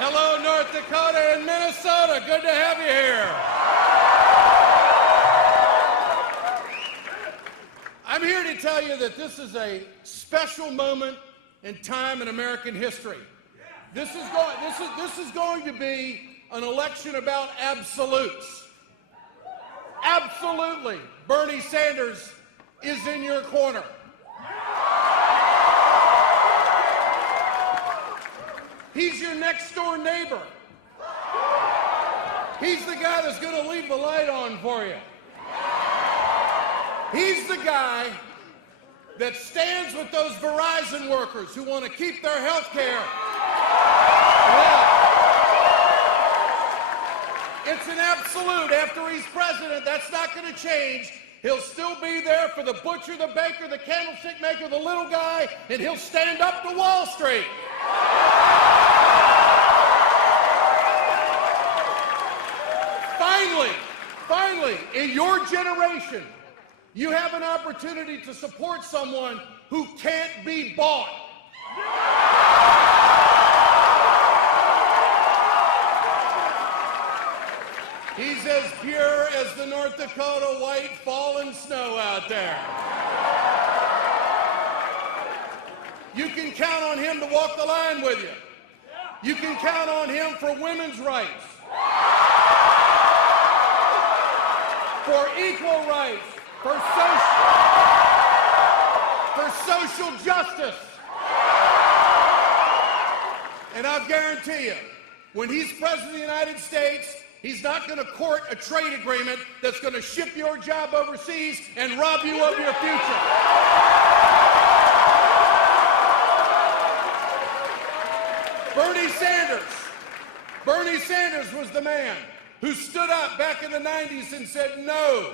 Hello, North Dakota and Minnesota. Good to have you here. I'm here to tell you that this is a special moment in time in American history. This is going to be an election about absolutes. Absolutely, Bernie Sanders is in your corner. He's your next door neighbor. He's the guy that's going to leave the light on for you. He's the guy that stands with those Verizon workers who want to keep their health care. Yeah. It's an absolute. After he's president, that's not going to change. He'll still be there for the butcher, the baker, the candlestick maker, the little guy, and he'll stand up to Wall Street. Finally, in your generation, you have an opportunity to support someone who can't be bought. He's as pure as the North Dakota white fallen snow out there. You can count on him to walk the line with you. You can count on him for women's rights, for equal rights, for social justice. And I'll guarantee you, when he's president of the United States, he's not going to court a trade agreement that's going to ship your job overseas and rob you of your future. Bernie Sanders was the man who stood up back in the 90s and said no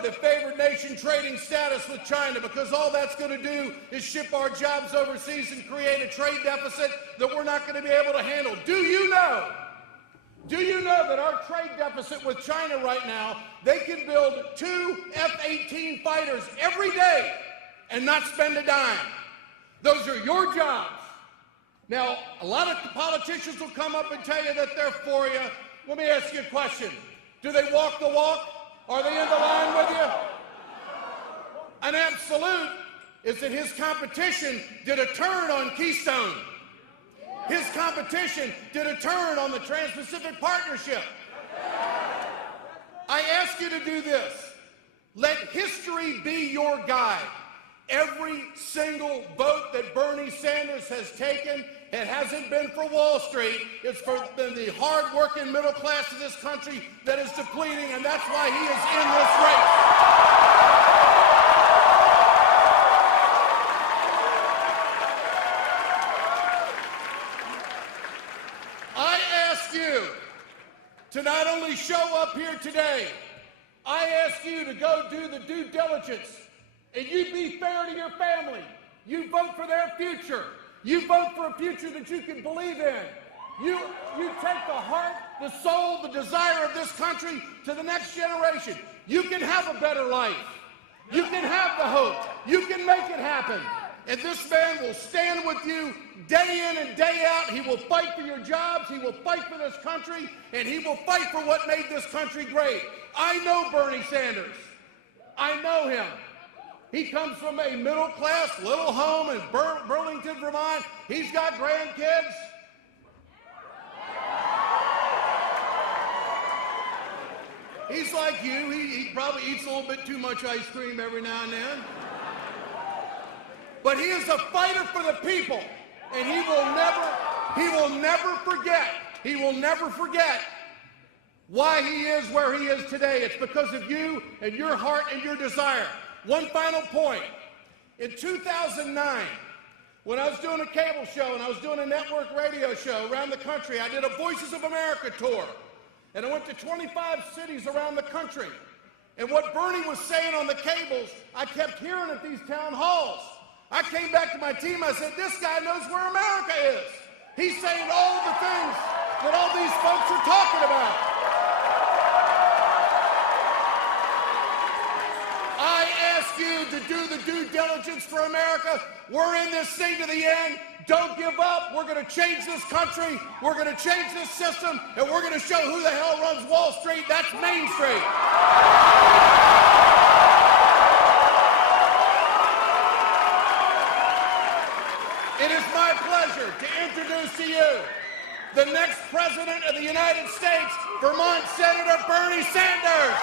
to favored nation trading status with China, because all that's going to do is ship our jobs overseas and create a trade deficit that we're not going to be able to handle. Do you know that our trade deficit with China right now, they can build 2 F-18 fighters every day and not spend a dime? Those are your jobs. Now, a lot of politicians will come up and tell you that they're for you. Let me ask you a question. Do they walk the walk? Are they in the line with you? An absolute is that his competition did a turn on Keystone. His competition did a turn on the Trans-Pacific Partnership. I ask you to do this. Let history be your guide. Every single vote that Bernie Sanders has taken, it hasn't been for Wall Street. It's for the hard-working middle class of this country that is depleting, and that's why he is in this race. I ask you to not only show up here today, I ask you to go do the due diligence, and you be fair to your family. You vote for their future. You vote for a future that you can believe in. You take the heart, the soul, the desire of this country to the next generation. You can have a better life. You can have the hope. You can make it happen. And this man will stand with you day in and day out. He will fight for your jobs. He will fight for this country. And he will fight for what made this country great. I know Bernie Sanders. I know him. He comes from a middle-class little home in Burlington, Vermont. He's got grandkids. He's like you. He probably eats a little bit too much ice cream every now and then. But he is a fighter for the people, and he will never forget why he is where he is today. It's because of you and your heart and your desire. One final point. In 2009, when I was doing a cable show and I was doing a network radio show around the country, I did a Voices of America tour. And I went to 25 cities around the country. And what Bernie was saying on the cables, I kept hearing at these town halls. I came back to my team, I said, this guy knows where America is. He's saying all the things that all these folks are talking about. I ask you to do the due diligence for America. We're in this thing to the end. Don't give up. We're going to change this country. We're going to change this system, and we're going to show who the hell runs Wall Street. That's Main Street. It is my pleasure to introduce to you the next President of the United States, Vermont Senator Bernie Sanders.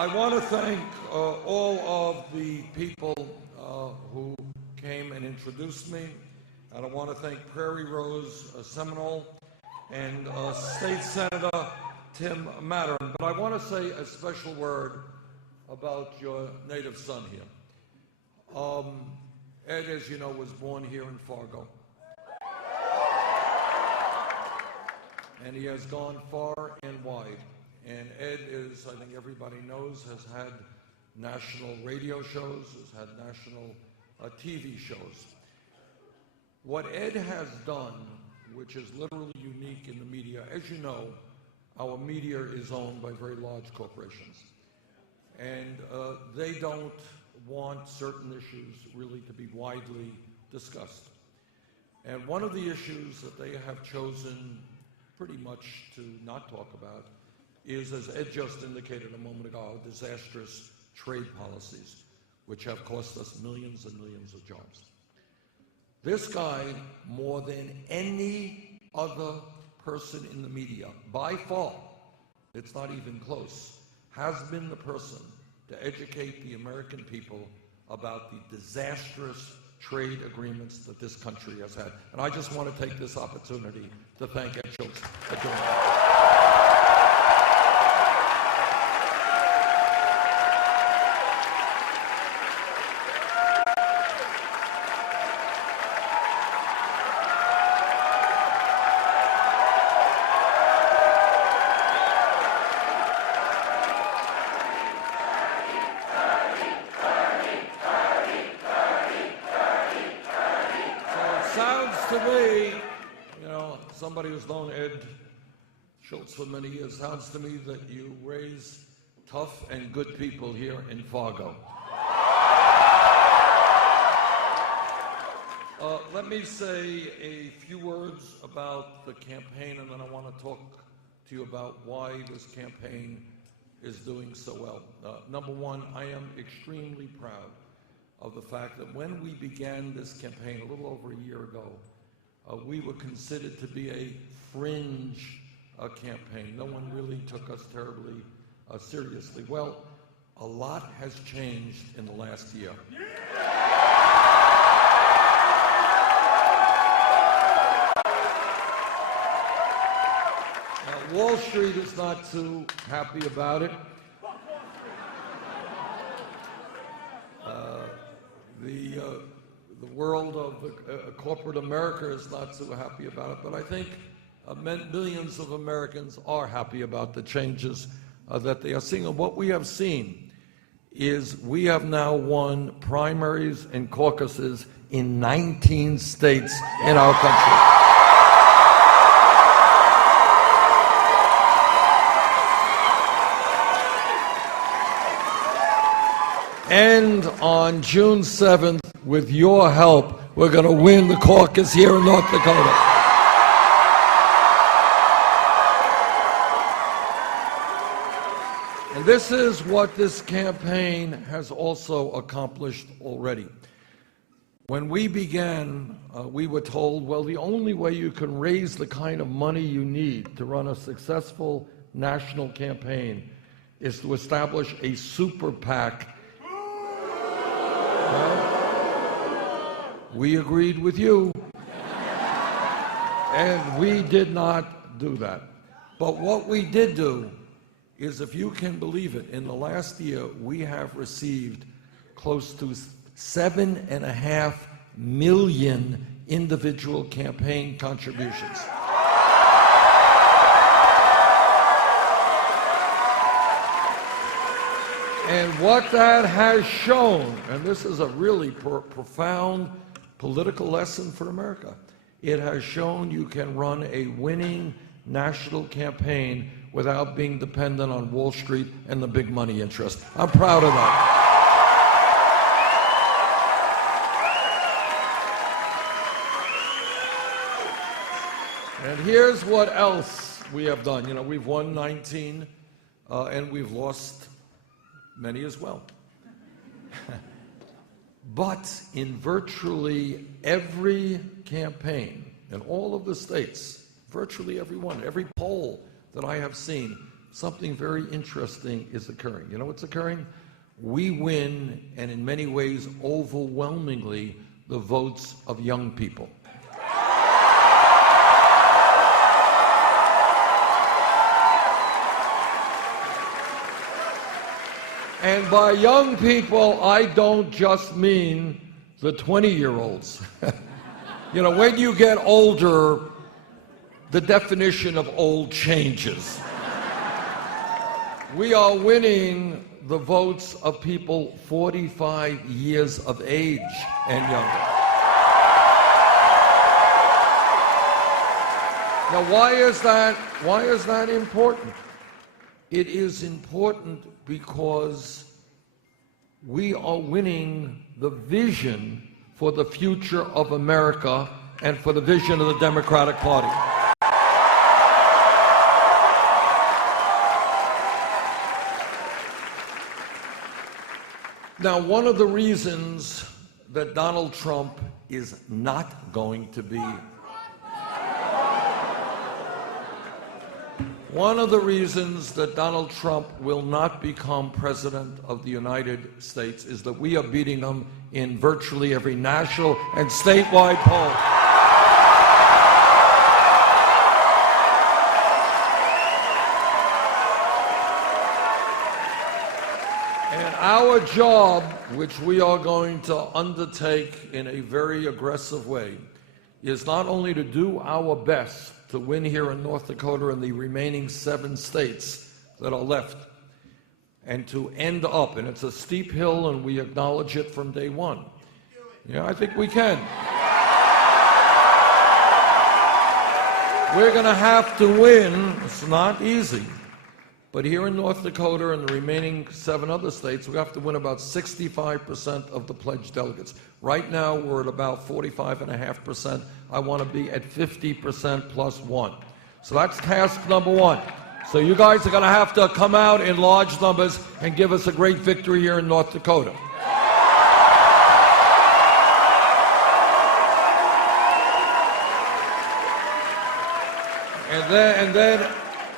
I want to thank all of the people who came and introduced me, and I want to thank Prairie Rose Seminole and State Senator Tim Mattern. But I want to say a special word about your native son here. Ed, as you know, was born here in Fargo. And he has gone far and wide. And Ed is, I think everybody knows, has had national radio shows, has had national TV shows. What Ed has done, which is literally unique in the media, as you know, our media is owned by very large corporations. And they don't want certain issues really to be widely discussed. And one of the issues that they have chosen pretty much to not talk about is, as Ed just indicated a moment ago, disastrous trade policies, which have cost us millions and millions of jobs. This guy, more than any other person in the media, by far, it's not even close, has been the person to educate the American people about the disastrous trade agreements that this country has had. And I just want to take this opportunity to thank Ed Schultz for doing that. Sounds to me, you know, somebody who's known Ed Schultz for many years, sounds to me that you raise tough and good people here in Fargo. Let me say a few words about the campaign, and then I want to talk to you about why this campaign is doing so well. Number one, I am extremely proud of the fact that when we began this campaign a little over a year ago, we were considered to be a fringe campaign. No one really took us terribly seriously. Well, a lot has changed in the last year. Wall Street is not too happy about it. The world of corporate America is not so happy about it, but I think millions of Americans are happy about the changes that they are seeing. And what we have seen is we have now won primaries and caucuses in 19 states in our country. And on June 7th, with your help, we're going to win the caucus here in North Dakota. And this is what this campaign has also accomplished already. When we began, we were told, well, the only way you can raise the kind of money you need to run a successful national campaign is to establish a super PAC. We agreed with you. And we did not do that. But what we did do is, if you can believe it, in the last year, we have received close to 7.5 million individual campaign contributions. And what that has shown, and this is a really profound political lesson for America, it has shown you can run a winning national campaign without being dependent on Wall Street and the big money interest. I'm proud of that. And here's what else we have done. You know, we've won 19, and we've lost many as well. But in virtually every campaign in all of the states, virtually every one, every poll that I have seen, something very interesting is occurring. You know what's occurring? We win, and in many ways, overwhelmingly, the votes of young people. And by young people, I don't just mean the 20-year-olds. You know, when you get older, the definition of old changes. We are winning the votes of people 45 years of age and younger. Now, why is that? Why is that important? It is important because we are winning the vision for the future of America and for the vision of the Democratic Party. Now, one of the reasons that Donald Trump is not going to be One of the reasons that Donald Trump will not become president of the United States is that we are beating him in virtually every national and statewide poll. And our job, which we are going to undertake in a very aggressive way, is not only to do our best to win here in North Dakota and the remaining 7 states that are left, and to end up, and it's a steep hill and we acknowledge it from day one. Yeah, I think we can. We're gonna have to win. It's not easy. But here in North Dakota and the remaining 7 other states, we have to win about 65% of the pledged delegates. Right now, we're at about 45.5%. I want to be at 50% plus 1. So that's task number 1. So you guys are going to have to come out in large numbers and give us a great victory here in North Dakota.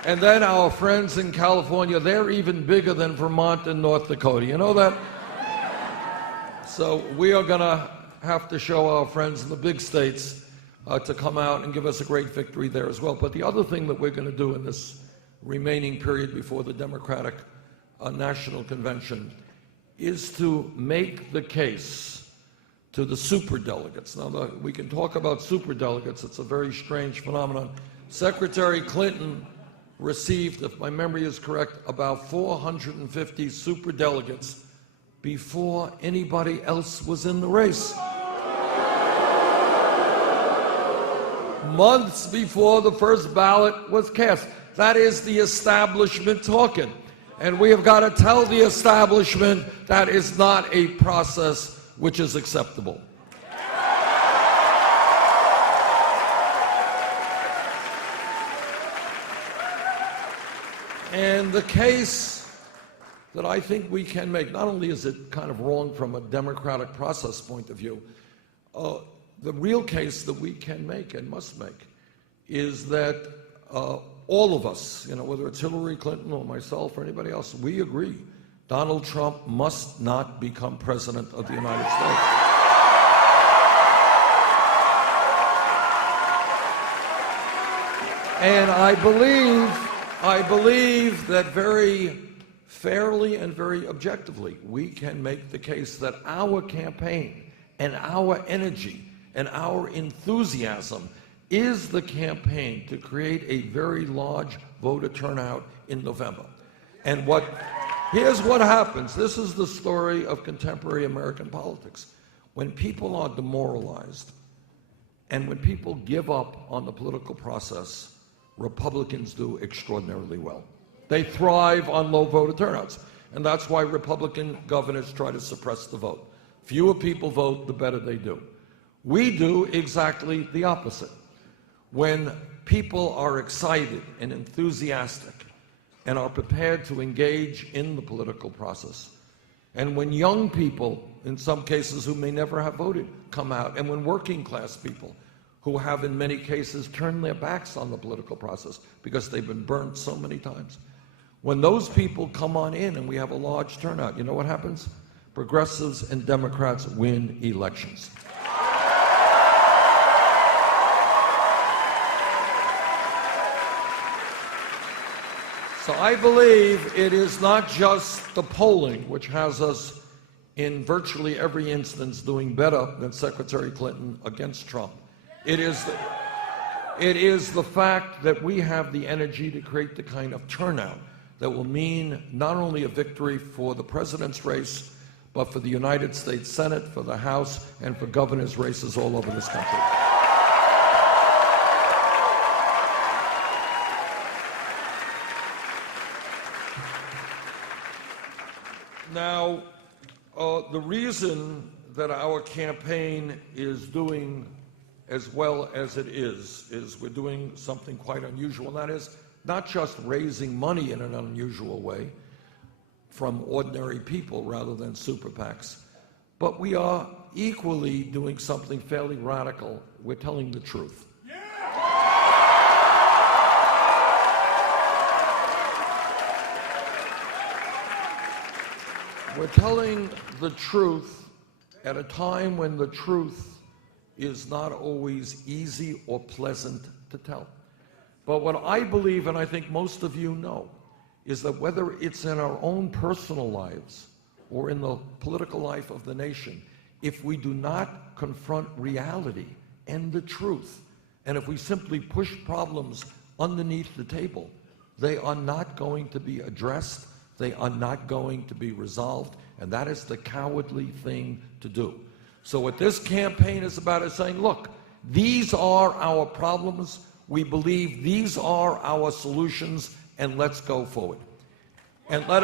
And then our friends in California, they're even bigger than Vermont and North Dakota. You know that? So we are going to have to show our friends in the big states to come out and give us a great victory there as well. But the other thing that we're going to do in this remaining period before the Democratic National Convention is to make the case to the superdelegates. Now, we can talk about superdelegates. It's a very strange phenomenon. Secretary Clinton received, if my memory is correct, about 450 superdelegates before anybody else was in the race. Months before the first ballot was cast. That is the establishment talking. And we have got to tell the establishment that is not a process which is acceptable. And the case that I think we can make, not only is it kind of wrong from a democratic process point of view, the real case that we can make and must make is that all of us, you know, whether it's Hillary Clinton or myself or anybody else, we agree Donald Trump must not become president of the United States. And I believe that very fairly and very objectively, we can make the case that our campaign and our energy and our enthusiasm is the campaign to create a very large voter turnout in November. And here's what happens. This is the story of contemporary American politics. When people are demoralized and when people give up on the political process, Republicans do extraordinarily well. They thrive on low voter turnouts. And that's why Republican governors try to suppress the vote. Fewer people vote, the better they do. We do exactly the opposite. When people are excited and enthusiastic and are prepared to engage in the political process, and when young people, in some cases who may never have voted, come out, and when working class people, who have in many cases turned their backs on the political process because they've been burnt so many times, when those people come on in and we have a large turnout, you know what happens? Progressives and Democrats win elections. So I believe it is not just the polling which has us in virtually every instance doing better than Secretary Clinton against Trump. It is the fact that we have the energy to create the kind of turnout that will mean not only a victory for the president's race, but for the United States Senate, for the House, and for governor's races all over this country. Now, the reason that our campaign is doing as well as it is we're doing something quite unusual, and that is not just raising money in an unusual way from ordinary people rather than super PACs, but we are equally doing something fairly radical. We're telling the truth. We're telling the truth at a time when the truth is not always easy or pleasant to tell. But what I believe, and I think most of you know, is that whether it's in our own personal lives or in the political life of the nation, if we do not confront reality and the truth, and if we simply push problems underneath the table, they are not going to be addressed. They are not going to be resolved, and that is the cowardly thing to do. So what this campaign is about is saying, look, these are our problems. We believe these are our solutions, and let's go forward. And let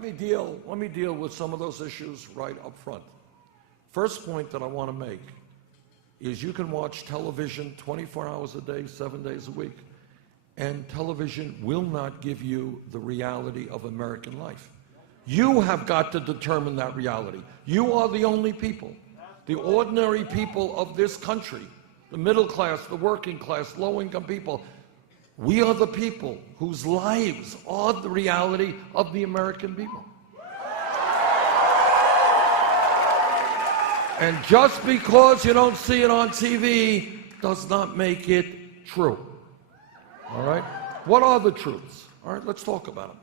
me deal with some of those issues right up front. First point that I want to make is you can watch television 24 hours a day, 7 days a week, and television will not give you the reality of American life. You have got to determine that reality. You are the only people, the ordinary people of this country, the middle class, the working class, low-income people. We are the people whose lives are the reality of the American people. And just because you don't see it on TV does not make it true. All right? What are the truths? All right, let's talk about them.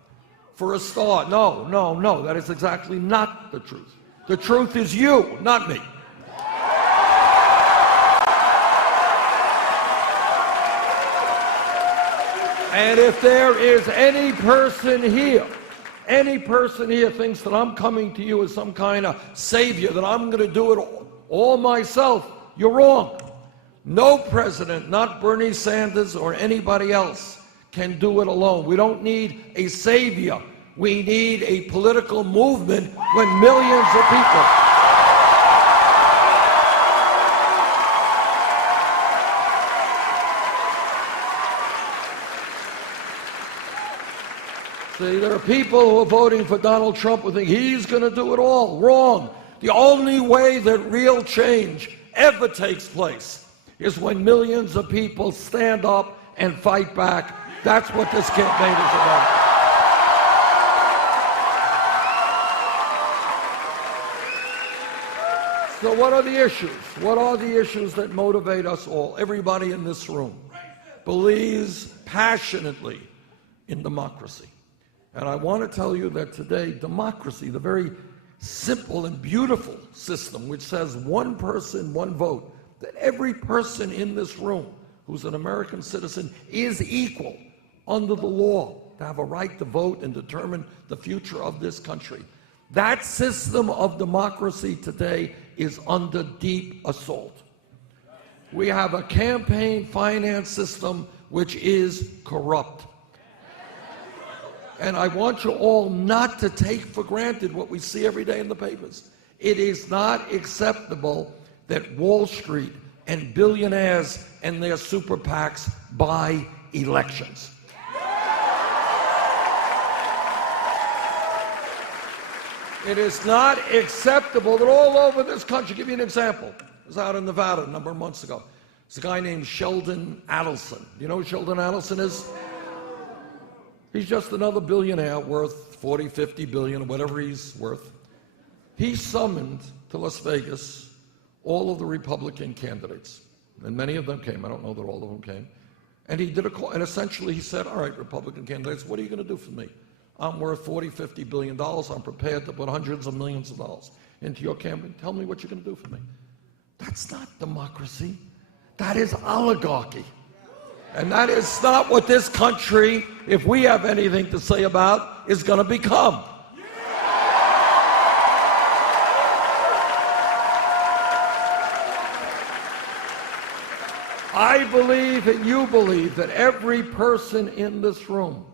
For a start, no, that is exactly not the truth. The truth is you, not me. And if there is any person here thinks that I'm coming to you as some kind of savior, that I'm going to do it all myself, you're wrong. No president, not Bernie Sanders or anybody else, can do it alone. We don't need a savior. We need a political movement with millions of people. See, there are people who are voting for Donald Trump who think he's going to do it all. Wrong. The only way that real change ever takes place is when millions of people stand up and fight back. That's what this campaign is about. So what are the issues? What are the issues that motivate us all? Everybody in this room believes passionately in democracy. And I want to tell you that today, democracy, the very simple and beautiful system which says one person, one vote, that every person in this room who's an American citizen is equal under the law to have a right to vote and determine the future of this country. That system of democracy today is under deep assault. We have a campaign finance system which is corrupt. And I want you all not to take for granted what we see every day in the papers. It is not acceptable that Wall Street and billionaires and their super PACs buy elections. It is not acceptable that all over this country, I'll give you an example. I was out in Nevada a number of months ago. There's a guy named Sheldon Adelson. You know who Sheldon Adelson is? He's just another billionaire worth 40, 50 billion, or whatever he's worth. He summoned to Las Vegas all of the Republican candidates, and many of them came. I don't know that all of them came. And he did a call, and essentially he said, all right, Republican candidates, what are you going to do for me? I'm worth 40, 50 billion dollars. I'm prepared to put hundreds of millions of dollars into your campaign. Tell me what you're going to do for me. That's not democracy. That is oligarchy. And that is not what this country, if we have anything to say about, is going to become. I believe and you believe that every person in this room,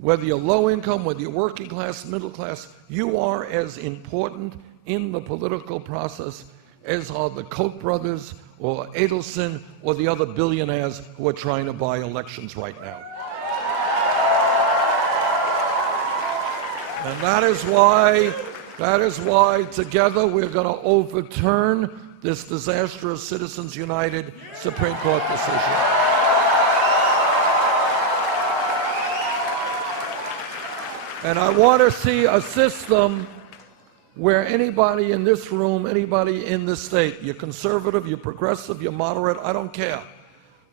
whether you're low income, whether you're working class, middle class, you are as important in the political process as are the Koch brothers or Adelson or the other billionaires who are trying to buy elections right now. And that is why together we're going to overturn this disastrous Citizens United Supreme Court decision. And I want to see a system where anybody in this room, anybody in this state, you're conservative, you're progressive, you're moderate, I don't care.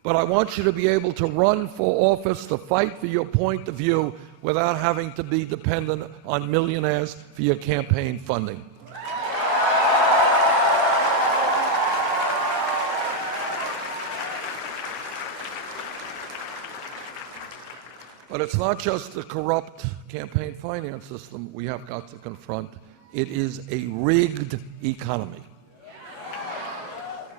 But I want you to be able to run for office, to fight for your point of view without having to be dependent on millionaires for your campaign funding. But it's not just the corrupt campaign finance system we have got to confront. It is a rigged economy.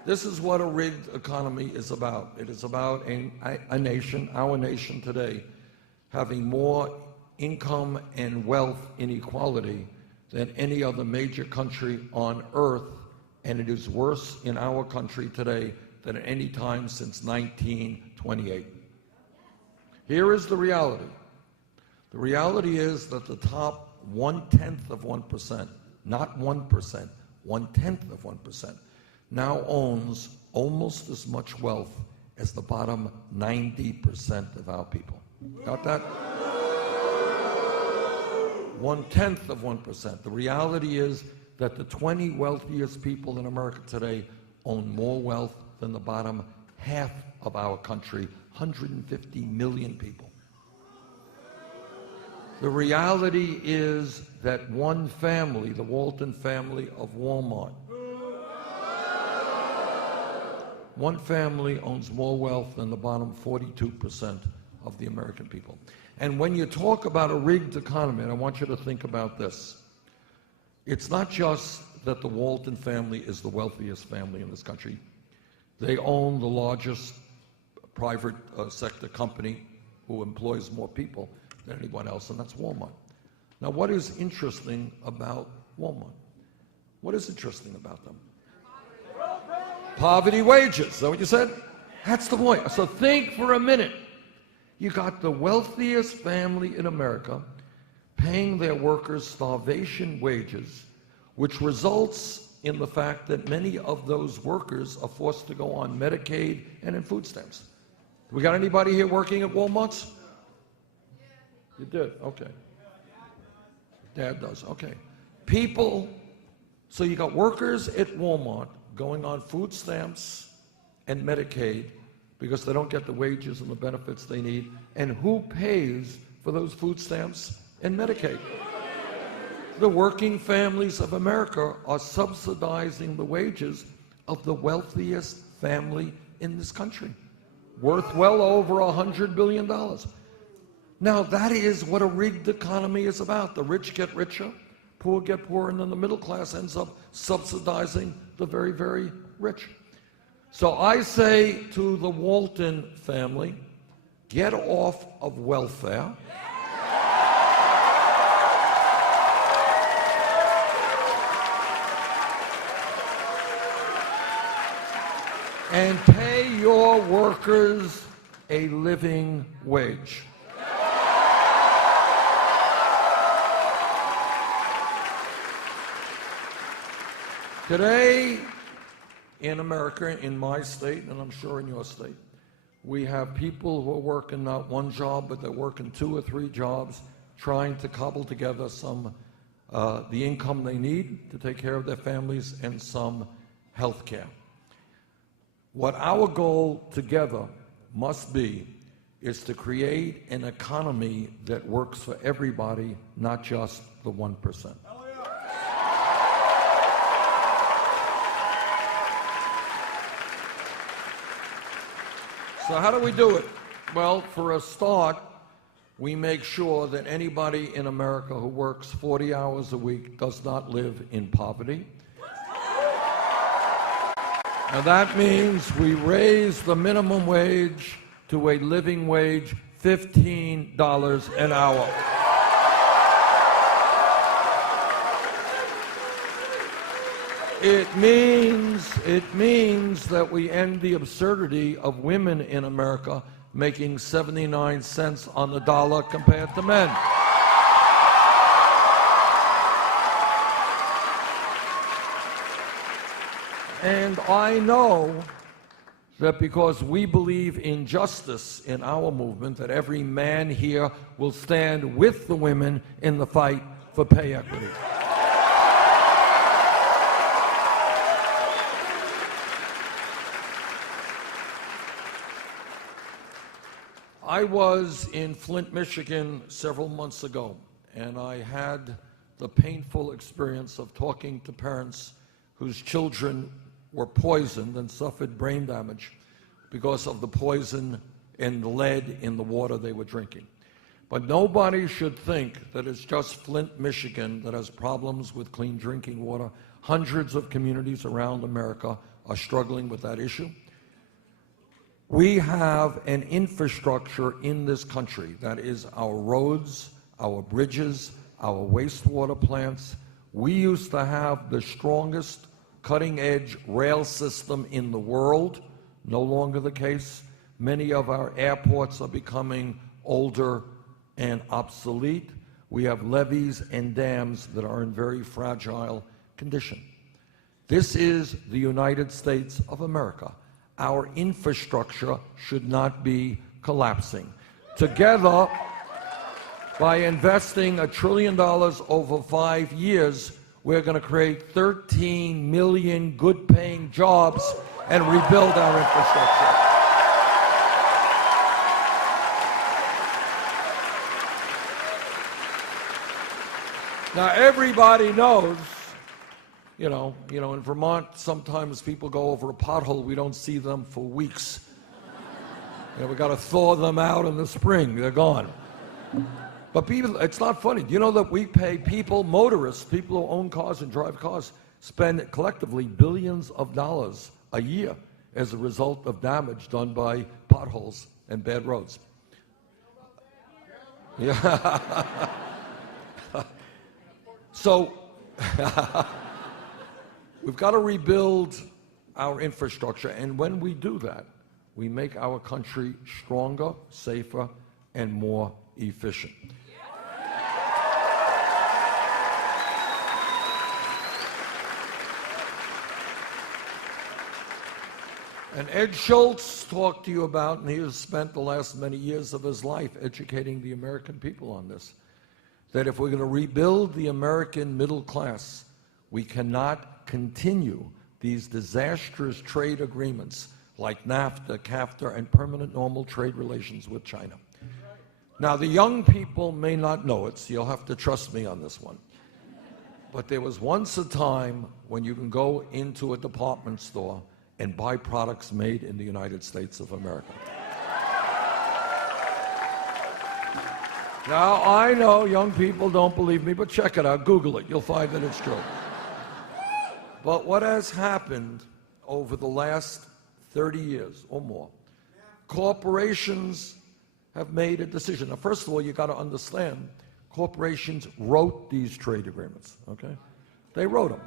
This is what a rigged economy is about. It is about a nation, our nation today, having more income and wealth inequality than any other major country on earth, and it is worse in our country today than at any time since 1928. Here is the reality. The reality is that the top 1/10 of 1%, not 1%, 1/10 of 1%, now owns almost as much wealth as the bottom 90% of our people. Got that? 1/10 of 1%. The reality is that the 20 wealthiest people in America today own more wealth than the bottom half of our country, 150 million people. The reality is that one family, the Walton family of Walmart, one family owns more wealth than the bottom 42% of the American people. And when you talk about a rigged economy, and I want you to think about this, it's not just that the Walton family is the wealthiest family in this country. They own the largest private sector company who employs more people than anyone else, and that's Walmart. Now, what is interesting about Walmart? What is interesting about them? Poverty wages. Is that what you said? That's the point. So think for a minute. You got the wealthiest family in America paying their workers starvation wages, which results in the fact that many of those workers are forced to go on Medicaid and in food stamps. We got anybody here working at Walmart's? You did? Okay. Dad does. Okay. People So you got workers at Walmart going on food stamps and Medicaid because they don't get the wages and the benefits they need. And who pays for those food stamps and Medicaid? The working families of America are subsidizing the wages of the wealthiest family in this country, worth well over $100 billion. Now, that is what a rigged economy is about. The rich get richer, poor get poorer, and then the middle class ends up subsidizing the very, very rich. So I say to the Walton family, get off of welfare. And pay your workers a living wage. Today, in America, in my state, and I'm sure in your state, we have people who are working not one job, but they're working 2 or 3 jobs, trying to cobble together some the income they need to take care of their families and some health care. What our goal together must be is to create an economy that works for everybody, not just the 1%. So how do we do it? Well, for a start, we make sure that anybody in America who works 40 hours a week does not live in poverty. And that means we raise the minimum wage to a living wage, $15 an hour. It means that we end the absurdity of women in America making 79 cents on the dollar compared to men. And I know that because we believe in justice in our movement, that every man here will stand with the women in the fight for pay equity. I was in Flint, Michigan several months ago, and I had the painful experience of talking to parents whose children were poisoned and suffered brain damage because of the poison and the lead in the water they were drinking. But nobody should think that it's just Flint, Michigan that has problems with clean drinking water. Hundreds of communities around America are struggling with that issue. We have an infrastructure in this country that is our roads, our bridges, our wastewater plants. We used to have the strongest cutting-edge rail system in the world, no longer the case. Many of our airports are becoming older and obsolete. We have levees and dams that are in very fragile condition. This is the United States of America. Our infrastructure should not be collapsing. Together, by investing $1 trillion over 5 years, we're going to create 13 million good-paying jobs and rebuild our infrastructure. Now, everybody knows, you know, in Vermont, sometimes people go over a pothole. We don't see them for weeks. We got to thaw them out in the spring. They're gone. But people, it's not funny. Do you know that we pay people, motorists, people who own cars and drive cars, spend collectively billions of dollars a year as a result of damage done by potholes and bad roads? Yeah. So, we've got to rebuild our infrastructure, and when we do that, we make our country stronger, safer, and more efficient. And Ed Schultz talked to you about, and he has spent the last many years of his life educating the American people on this, that if we're going to rebuild the American middle class, We cannot continue these disastrous trade agreements like NAFTA, CAFTA, and permanent normal trade relations with China. Now, the young people may not know it, so you'll have to trust me on this one. But there was once a time when you can go into a department store and buy products made in the United States of America. Now, I know young people don't believe me, but check it out, Google it, you'll find that it's true. But what has happened over the last 30 years or more, corporations have made a decision. Now, first of all, you got to understand, corporations wrote these trade agreements, okay? They wrote them,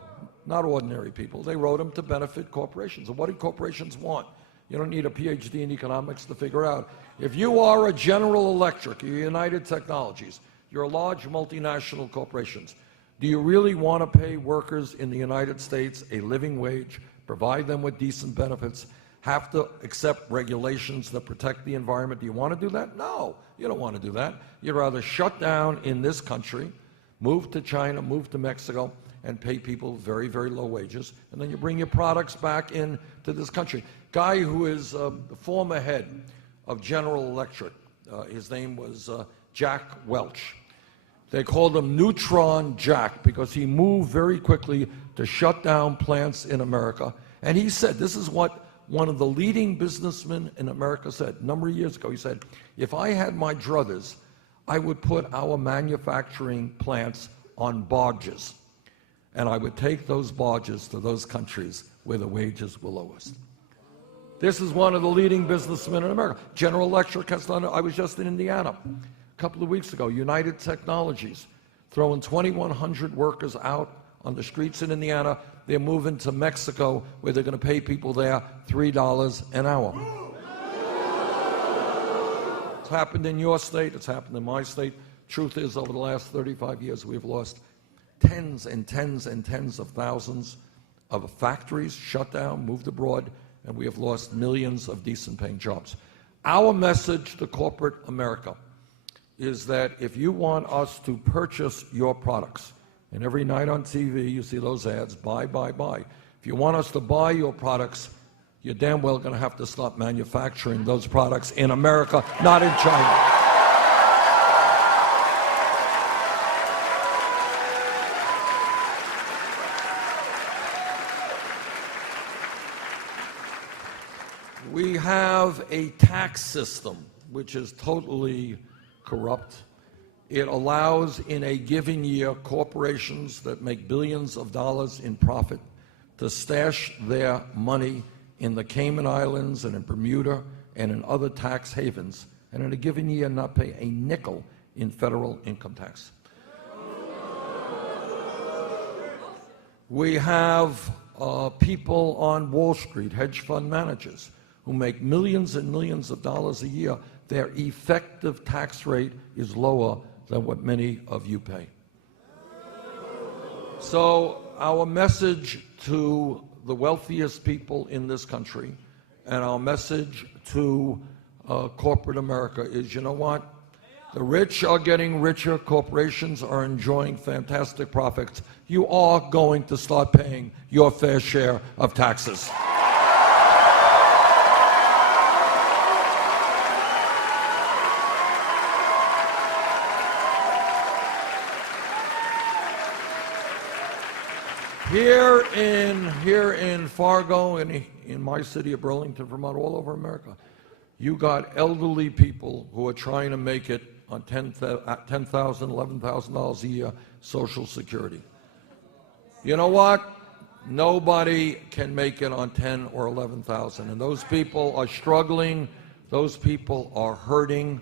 not ordinary people. They wrote them to benefit corporations. And what do corporations want? You don't need a PhD in economics to figure out. If you are a General Electric, you're United Technologies, you're a large multinational corporations, do you really want to pay workers in the United States a living wage, provide them with decent benefits, have to accept regulations that protect the environment? Do you want to do that? No, you don't want to do that. You'd rather shut down in this country, move to China, move to Mexico, and pay people very, very low wages, and then you bring your products back into this country. Guy who is the former head of General Electric, his name was Jack Welch. They called him Neutron Jack because he moved very quickly to shut down plants in America. And he said, this is what one of the leading businessmen in America said a number of years ago. He said, if I had my druthers, I would put our manufacturing plants on barges. And I would take those barges to those countries where the wages were lowest. This is one of the leading businessmen in America. General Electric has done it. I was just in Indiana a couple of weeks ago. United Technologies throwing 2,100 workers out on the streets in Indiana. They're moving to Mexico where they're going to pay people there $3 an hour. It's happened in your state. It's happened in my state. Truth is, over the last 35 years, we've lost tens and tens and tens of thousands of factories shut down, moved abroad, and we have lost millions of decent-paying jobs. Our message to corporate America is that if you want us to purchase your products, and every night on TV you see those ads, buy, buy, buy. If you want us to buy your products, you're damn well going to have to stop manufacturing those products in America, not in China. We have a tax system which is totally corrupt. It allows in a given year corporations that make billions of dollars in profit to stash their money in the Cayman Islands and in Bermuda and in other tax havens, and in a given year not pay a nickel in federal income tax. We have people on Wall Street, hedge fund managers, who make millions and millions of dollars a year. Their effective tax rate is lower than what many of you pay. So our message to the wealthiest people in this country and our message to corporate America is, you know what? The rich are getting richer. Corporations are enjoying fantastic profits. You are going to start paying your fair share of taxes. Here in Fargo, in my city of Burlington, Vermont, all over America, you got elderly people who are trying to make it on $10,000, $11,000 a year Social Security. You know what? Nobody can make it on 10 or 11,000, and those people are struggling. Those people are hurting.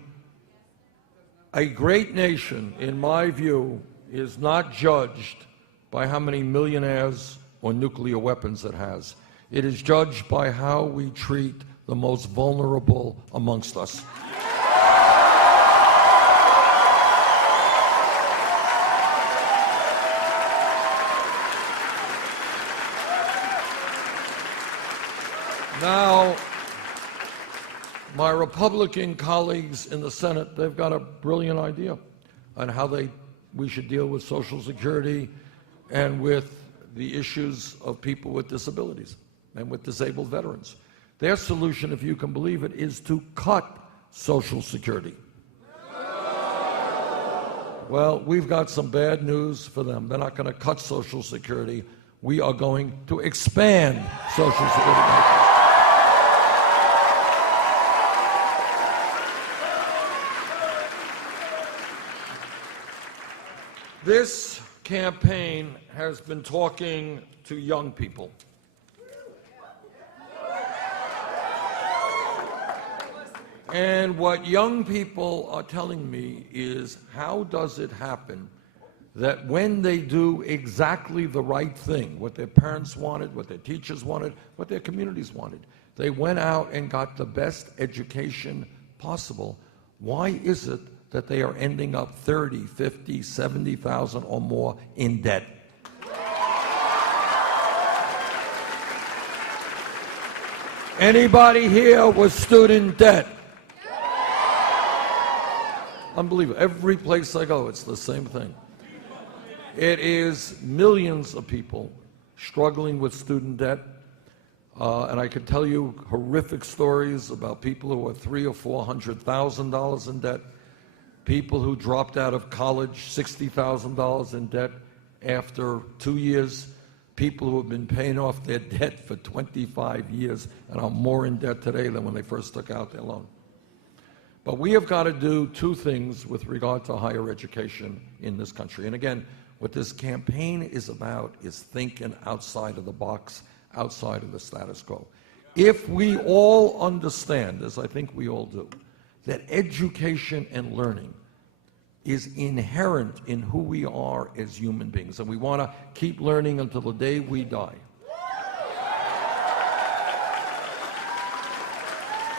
A great nation, in my view, is not judged by how many millionaires or nuclear weapons it has. It is judged by how we treat the most vulnerable amongst us. Now, my Republican colleagues in the Senate, they've got a brilliant idea on how we should deal with Social Security and with the issues of people with disabilities and with disabled veterans. Their solution, if you can believe it, is to cut Social Security. Well, we've got some bad news for them. They're not going to cut Social Security. We are going to expand Social Security benefits. This campaign has been talking to young people. And what young people are telling me is, how does it happen that when they do exactly the right thing, what their parents wanted, what their teachers wanted, what their communities wanted, they went out and got the best education possible, why is it that they are ending up 30, 50, 70,000 or more in debt? Anybody here with student debt? Unbelievable. Every place I go, it's the same thing. It is millions of people struggling with student debt. And I could tell you horrific stories about people who are $300,000 or $400,000 in debt, people who dropped out of college, $60,000 in debt after 2 years, people who have been paying off their debt for 25 years and are more in debt today than when they first took out their loan. But we have got to do two things with regard to higher education in this country. And again, what this campaign is about is thinking outside of the box, outside of the status quo. If we all understand, as I think we all do, that education and learning is inherent in who we are as human beings, and we want to keep learning until the day we die.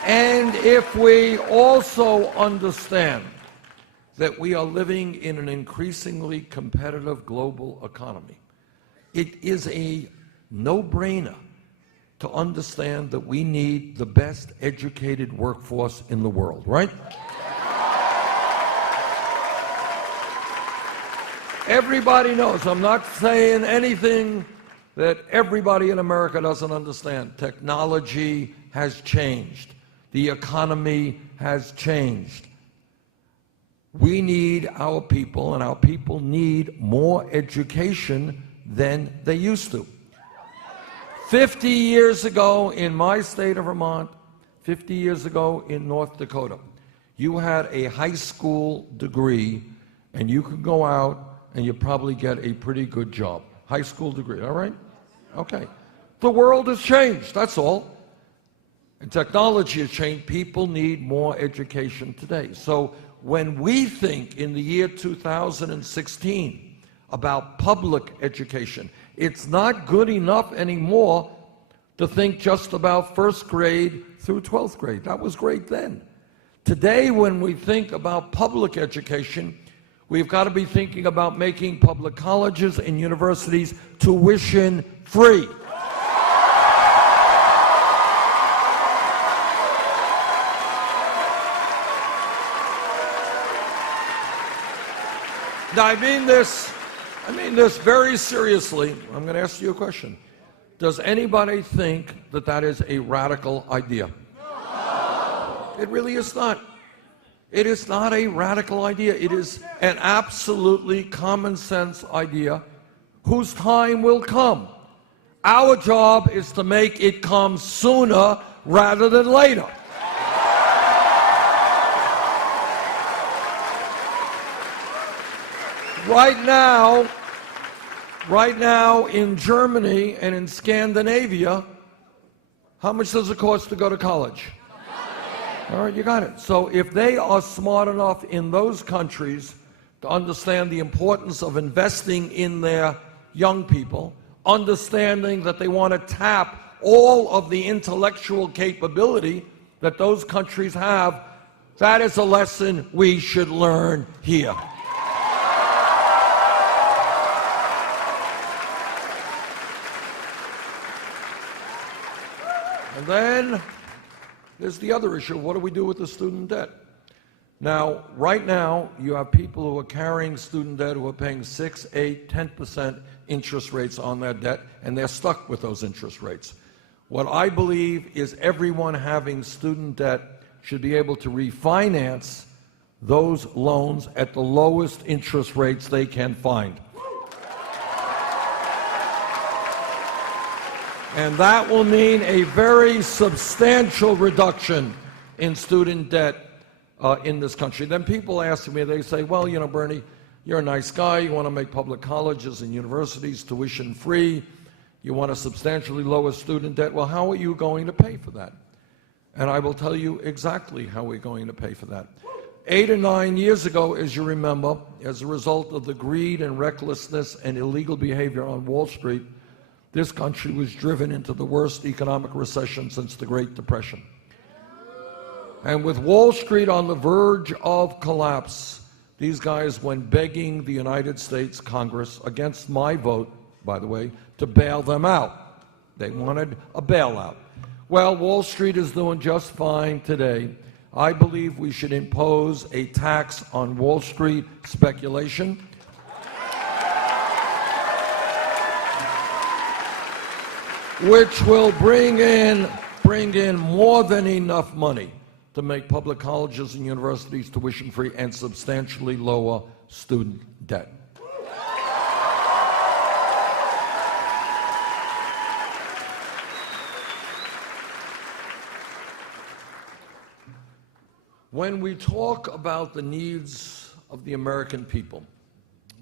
And if we also understand that we are living in an increasingly competitive global economy, it is a no-brainer to understand that we need the best educated workforce in the world, right? Everybody knows. I'm not saying anything that everybody in America doesn't understand. Technology has changed. The economy has changed. We need our people, and our people need more education than they used to. 50 years ago in my state of Vermont, 50 years ago in North Dakota, you had a high school degree and you could go out and you probably get a pretty good job. High school degree, all right? Okay. The world has changed, that's all. And technology has changed. People need more education today. So when we think in the year 2016 about public education, it's not good enough anymore to think just about first grade through 12th grade. That was great then. Today, when we think about public education, we've got to be thinking about making public colleges and universities tuition free. Now, I mean this very seriously. I'm going to ask you a question. Does anybody think that that is a radical idea? No. It really is not. It is not a radical idea. It is an absolutely common sense idea whose time will come. Our job is to make it come sooner rather than later. Right now in Germany and in Scandinavia, how much does it cost to go to college? All right, you got it. So if they are smart enough in those countries to understand the importance of investing in their young people, understanding that they want to tap all of the intellectual capability that those countries have, that is a lesson we should learn here. And then there's the other issue. What do we do with the student debt? Now, right now, you have people who are carrying student debt who are paying 6, 8, 10% interest rates on their debt, and they're stuck with those interest rates. What I believe is everyone having student debt should be able to refinance those loans at the lowest interest rates they can find. And that will mean a very substantial reduction in student debt in this country. Then people ask me, they say, well, you know, Bernie, you're a nice guy, you want to make public colleges and universities tuition free, you want to substantially lower student debt. Well, how are you going to pay for that? And I will tell you exactly how we're going to pay for that. 8 or 9 years ago, as you remember, as a result of the greed and recklessness and illegal behavior on Wall Street, this country was driven into the worst economic recession since the Great Depression. And with Wall Street on the verge of collapse, these guys went begging the United States Congress, against my vote, by the way, to bail them out. They wanted a bailout. Well, Wall Street is doing just fine today. I believe we should impose a tax on Wall Street speculation. Which will bring in more than enough money to make public colleges and universities tuition free and substantially lower student debt. When we talk about the needs of the American people,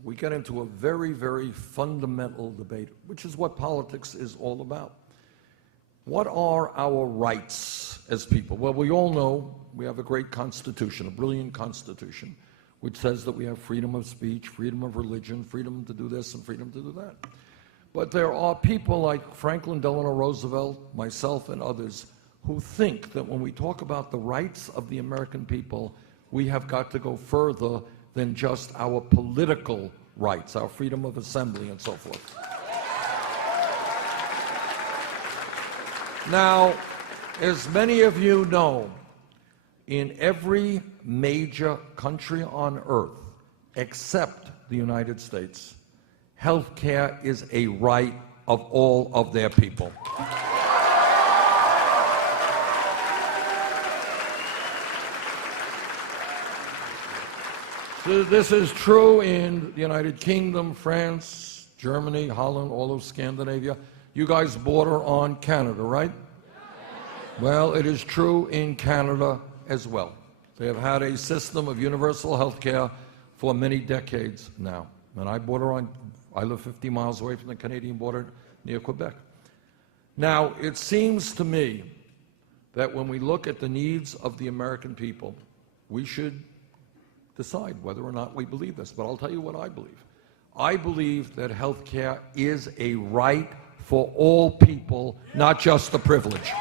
we get into a very, very fundamental debate, which is what politics is all about. What are our rights as people? Well, we all know we have a great constitution, a brilliant constitution, which says that we have freedom of speech, freedom of religion, freedom to do this and freedom to do that. But there are people like Franklin Delano Roosevelt, myself, and others who think that when we talk about the rights of the American people, we have got to go further than just our political rights, our freedom of assembly and so forth. Now, as many of you know, in every major country on earth, except the United States, health care is a right of all of their people. So this is true in the United Kingdom, France, Germany, Holland, all of Scandinavia. You guys border on Canada, right? Well, it is true in Canada as well. They have had a system of universal health care for many decades now. And I live 50 miles away from the Canadian border near Quebec. Now, it seems to me that when we look at the needs of the American people, we should decide whether or not we believe this. But I'll tell you what I believe. I believe that health care is a right for all people, not just the privileged.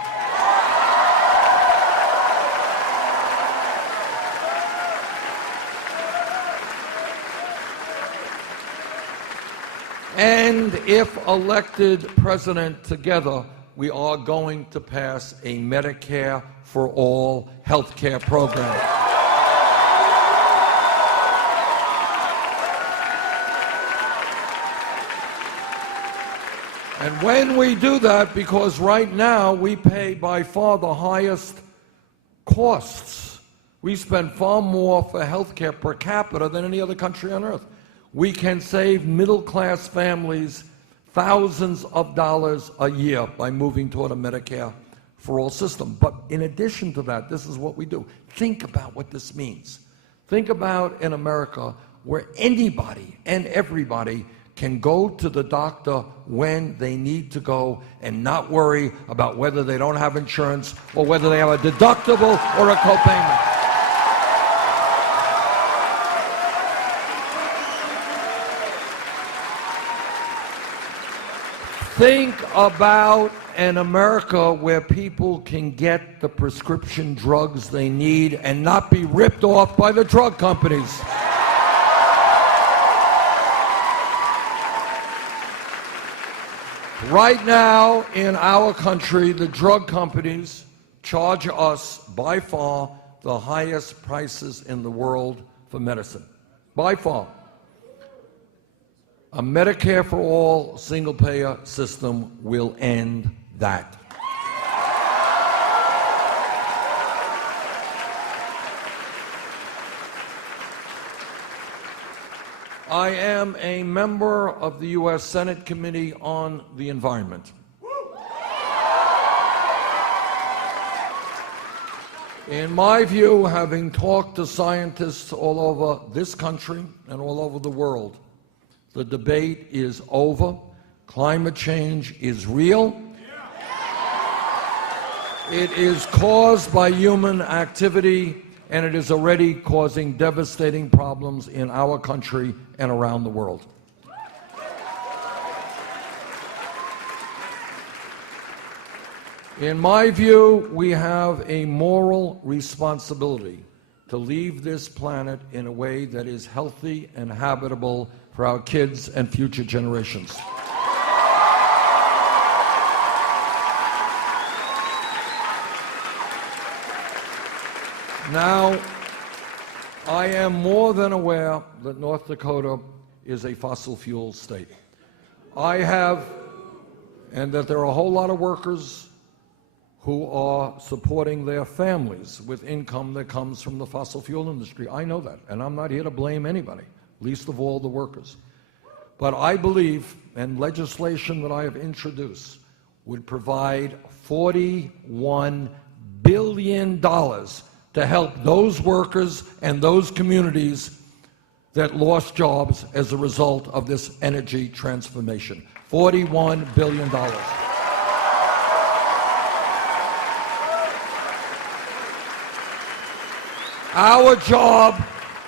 And if elected president, together, we are going to pass a Medicare for all health care program. And when we do that, because right now we pay by far the highest costs, we spend far more for health care per capita than any other country on earth. We can save middle-class families thousands of dollars a year by moving toward a Medicare for all system. But in addition to that, this is what we do. Think about what this means. Think about in America where anybody and everybody can go to the doctor when they need to go and not worry about whether they don't have insurance or whether they have a deductible or a copayment. Think about an America where people can get the prescription drugs they need and not be ripped off by the drug companies. Right now in our country, the drug companies charge us by far the highest prices in the world for medicine, by far. A Medicare for all single-payer system will end that. I am a member of the U.S. Senate Committee on the Environment. In my view, having talked to scientists all over this country and all over the world, the debate is over. Climate change is real. It is caused by human activity, and it is already causing devastating problems in our country and around the world. In my view, we have a moral responsibility to leave this planet in a way that is healthy and habitable for our kids and future generations. Now, I am more than aware that North Dakota is a fossil fuel state. And that there are a whole lot of workers who are supporting their families with income that comes from the fossil fuel industry. I know that, and I'm not here to blame anybody, least of all the workers. But I believe, and legislation that I have introduced would provide $41 billion to help those workers and those communities that lost jobs as a result of this energy transformation. $41 billion. Our job,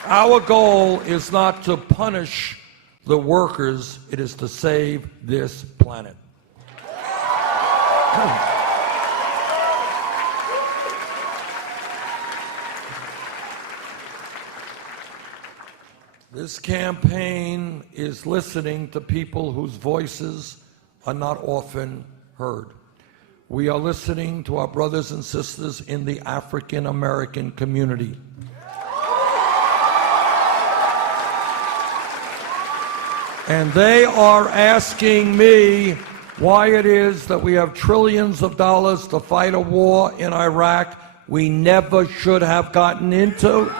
our goal is not to punish the workers, it is to save this planet. This campaign is listening to people whose voices are not often heard. We are listening to our brothers and sisters in the African American community. And they are asking me why it is that we have trillions of dollars to fight a war in Iraq we never should have gotten into.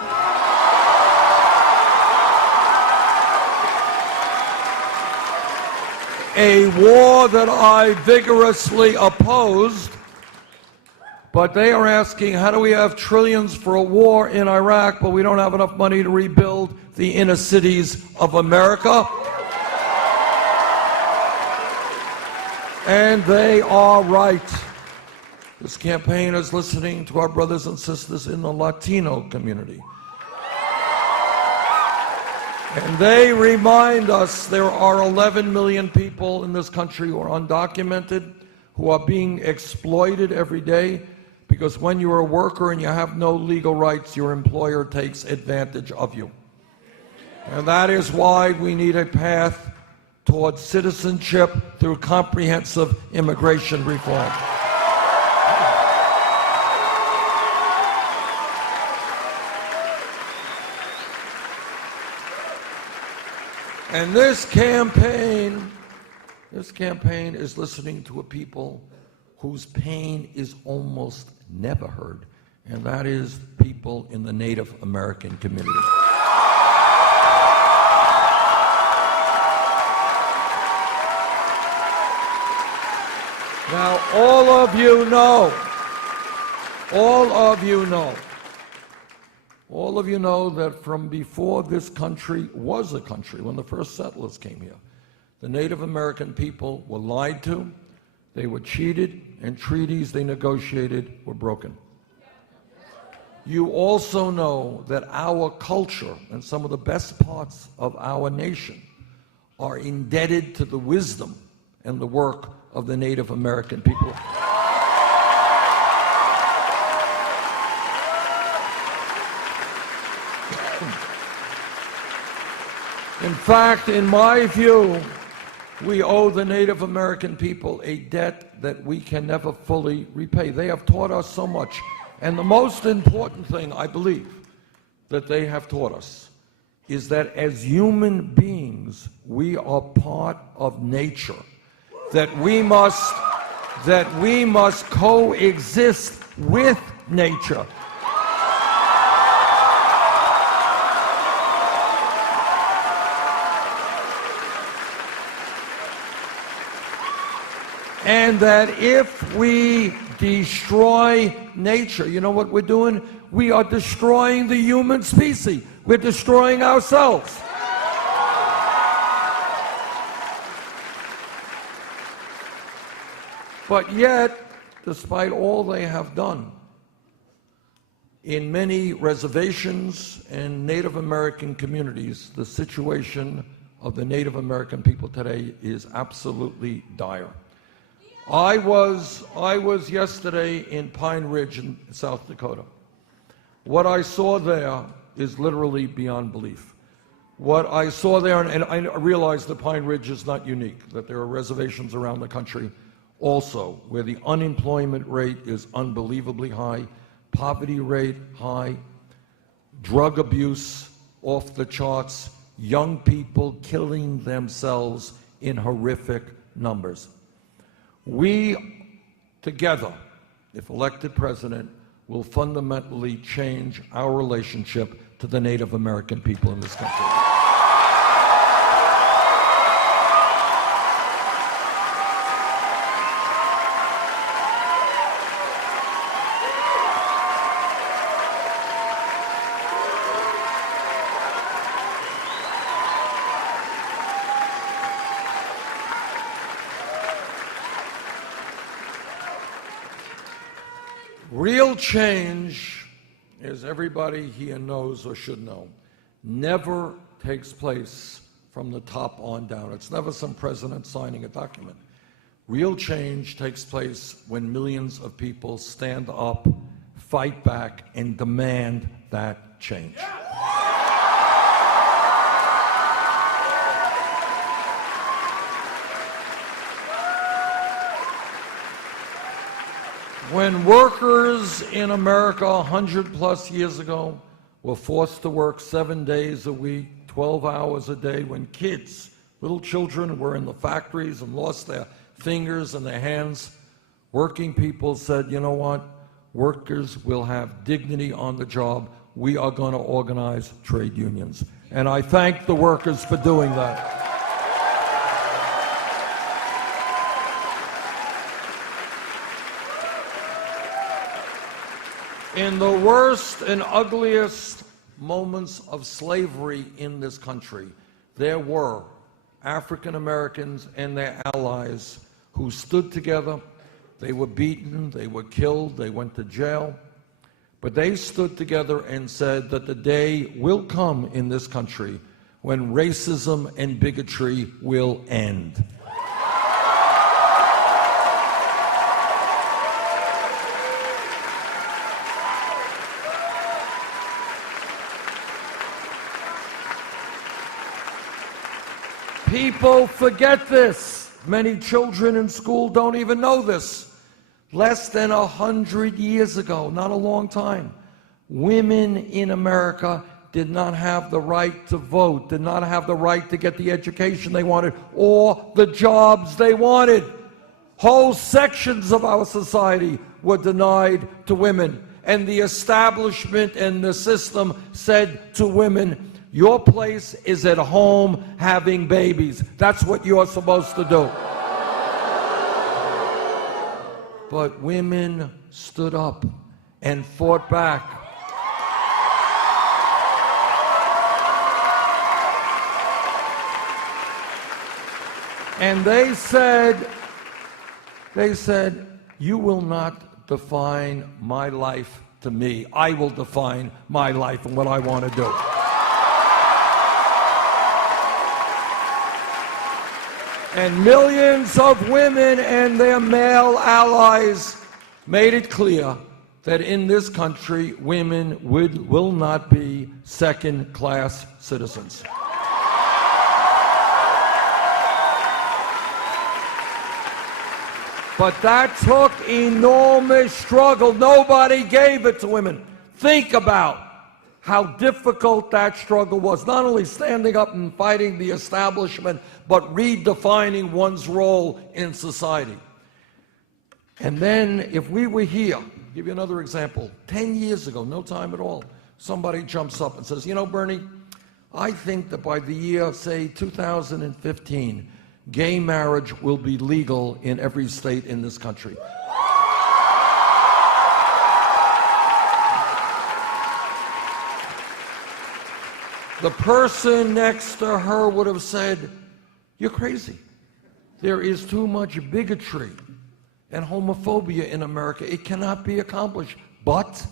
A war that I vigorously opposed, but they are asking, how do we have trillions for a war in Iraq, but we don't have enough money to rebuild the inner cities of America? And they are right. This campaign is listening to our brothers and sisters in the Latino community. And they remind us there are 11 million people in this country who are undocumented, who are being exploited every day, because when you're a worker and you have no legal rights, your employer takes advantage of you. And that is why we need a path towards citizenship through comprehensive immigration reform. And this campaign is listening to a people whose pain is almost never heard, and that is people in the Native American community. Now, all of you know that from before this country was a country, when the first settlers came here, the Native American people were lied to, they were cheated, and treaties they negotiated were broken. You also know that our culture and some of the best parts of our nation are indebted to the wisdom and the work of the Native American people. In fact, in my view, we owe the Native American people a debt that we can never fully repay. They have taught us so much. And the most important thing, I believe, that they have taught us is that as human beings, we are part of nature, that we must coexist with nature. And that if we destroy nature, you know what we're doing? We are destroying the human species. We're destroying ourselves. But yet, despite all they have done, in many reservations and Native American communities, the situation of the Native American people today is absolutely dire. I was yesterday in Pine Ridge in South Dakota. What I saw there is literally beyond belief. What I saw there, and I realize that Pine Ridge is not unique, that there are reservations around the country also where the unemployment rate is unbelievably high, poverty rate high, drug abuse off the charts, young people killing themselves in horrific numbers. We, together, if elected president, will fundamentally change our relationship to the Native American people in this country. Real change, as everybody here knows or should know, never takes place from the top on down. It's never some president signing a document. Real change takes place when millions of people stand up, fight back, and demand that change. When workers in America 100+ years ago were forced to work 7 days a week, 12 hours a day, when kids, little children, were in the factories and lost their fingers and their hands, working people said, you know what, workers will have dignity on the job. We are going to organize trade unions. And I thank the workers for doing that. In the worst and ugliest moments of slavery in this country, there were African Americans and their allies who stood together. They were beaten, they were killed, they went to jail, but they stood together and said that the day will come in this country when racism and bigotry will end. People forget this. Many children in school don't even know this. Less than 100 years ago, not a long time, women in America did not have the right to vote, did not have the right to get the education they wanted or the jobs they wanted. Whole sections of our society were denied to women, and the establishment and the system said to women, your place is at home having babies. That's what you're supposed to do. But women stood up and fought back. And they said, you will not define my life to me. I will define my life and what I want to do. And millions of women and their male allies made it clear that in this country, women will not be second-class citizens. But that took enormous struggle. Nobody gave it to women. Think about how difficult that struggle was, not only standing up and fighting the establishment, but redefining one's role in society. And then if we were here, I'll give you another example, 10 years ago, no time at all, somebody jumps up and says, you know, Bernie, I think that by the year, say, 2015, gay marriage will be legal in every state in this country. The person next to her would have said, you're crazy. There is too much bigotry and homophobia in America. It cannot be accomplished. But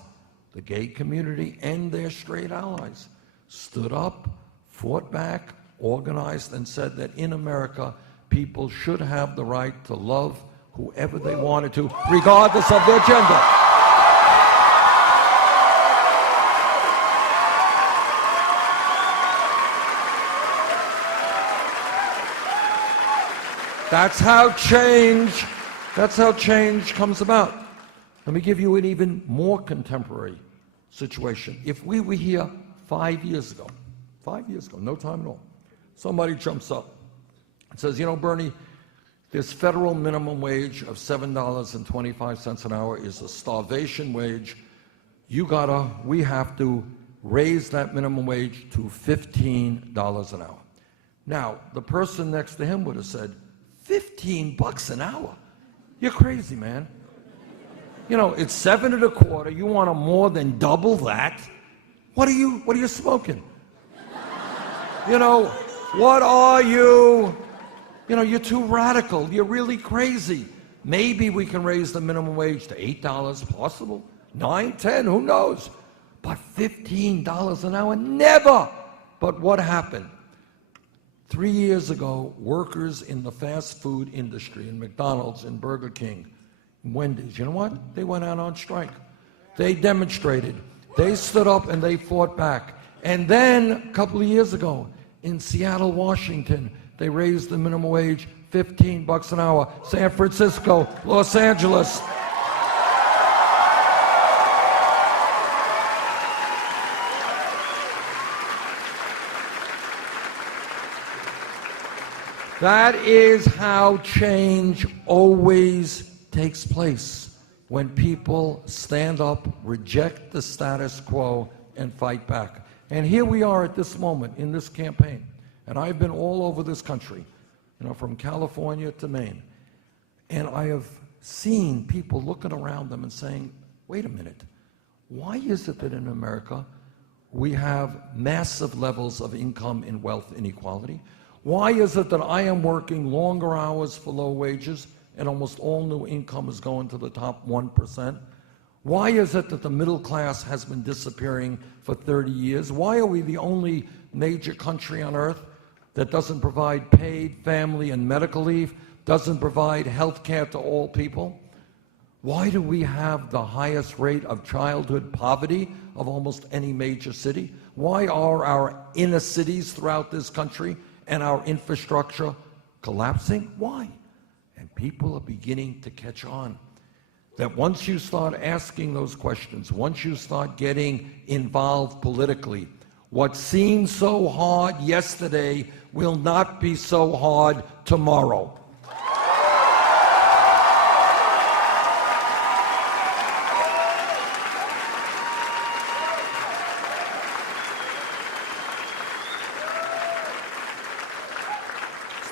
the gay community and their straight allies stood up, fought back, organized, and said that in America, people should have the right to love whoever they wanted to, regardless of their gender. That's how change comes about. Let me give you an even more contemporary situation. If we were here 5 years ago, no time at all, somebody jumps up and says, you know, Bernie, this federal minimum wage of $7.25 an hour is a starvation wage. We have to raise that minimum wage to $15 an hour. Now, the person next to him would have said, $15 an hour? You're crazy, man. You know, it's $7.25. You want to more than double that? What are you smoking? You know, what are you? You know, you're too radical. You're really crazy. Maybe we can raise the minimum wage to $8, possible. $9, $10, who knows? But $15 an hour, never. But what happened? 3 years ago, workers in the fast food industry, in McDonald's, in Burger King, Wendy's, you know what? They went out on strike. They demonstrated. They stood up and they fought back. And then, a couple of years ago, in Seattle, Washington, they raised the minimum wage $15 an hour. San Francisco, Los Angeles. That is how change always takes place, when people stand up, reject the status quo, and fight back. And here we are at this moment in this campaign, and I've been all over this country, you know, from California to Maine, and I have seen people looking around them and saying, wait a minute, why is it that in America we have massive levels of income and wealth inequality? Why is it that I am working longer hours for low wages and almost all new income is going to the top 1%? Why is it that the middle class has been disappearing for 30 years? Why are we the only major country on earth that doesn't provide paid family and medical leave, doesn't provide health care to all people? Why do we have the highest rate of childhood poverty of almost any major city? Why are our inner cities throughout this country and our infrastructure collapsing? Why? And people are beginning to catch on. That once you start asking those questions, once you start getting involved politically, what seemed so hard yesterday will not be so hard tomorrow.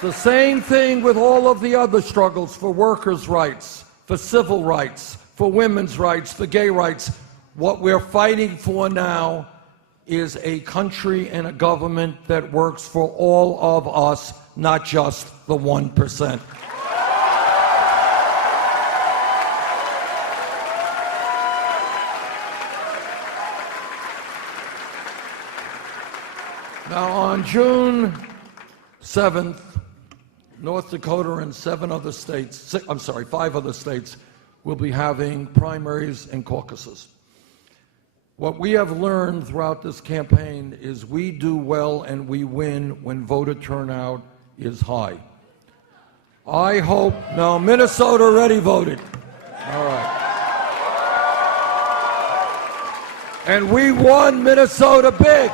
The same thing with all of the other struggles for workers' rights, for civil rights, for women's rights, for gay rights. What we're fighting for now is a country and a government that works for all of us, not just the 1%. Now, on June 7th, North Dakota and 5 other states will be having primaries and caucuses. What we have learned throughout this campaign is we do well and we win when voter turnout is high. I hope, no, Minnesota already voted. All right. And we won Minnesota big.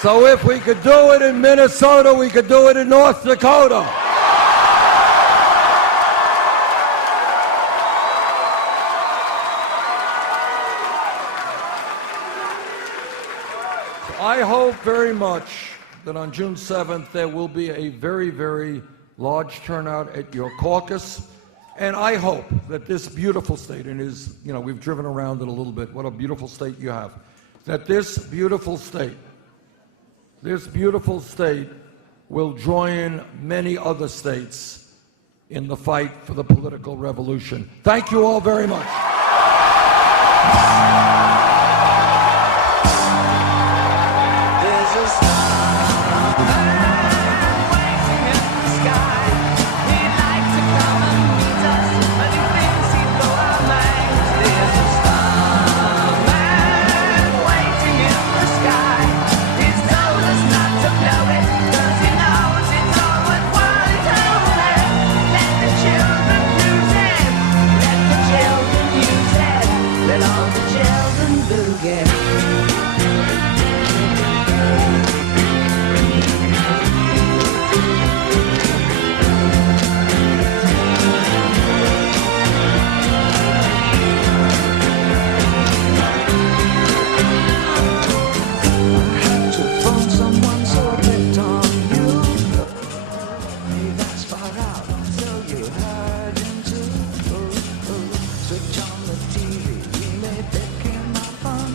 So if we could do it in Minnesota, we could do it in North Dakota. I hope very much that on June 7th there will be a very, very large turnout at your caucus. And I hope that this beautiful state, and is, you know, we've driven around it a little bit, what a beautiful state you have, that this beautiful state will join many other states in the fight for the political revolution. Thank you all very much. There's a starman waiting in the sky. He'd like to come and meet us, but he thinks he'd blow our minds. There's a starman waiting in the sky. He's told us not to blow it, 'cause he knows it's all worthwhile. He told us, let the children use it. Let the children use it. Let all the children boogie. Switch on the TV, we may pick him up on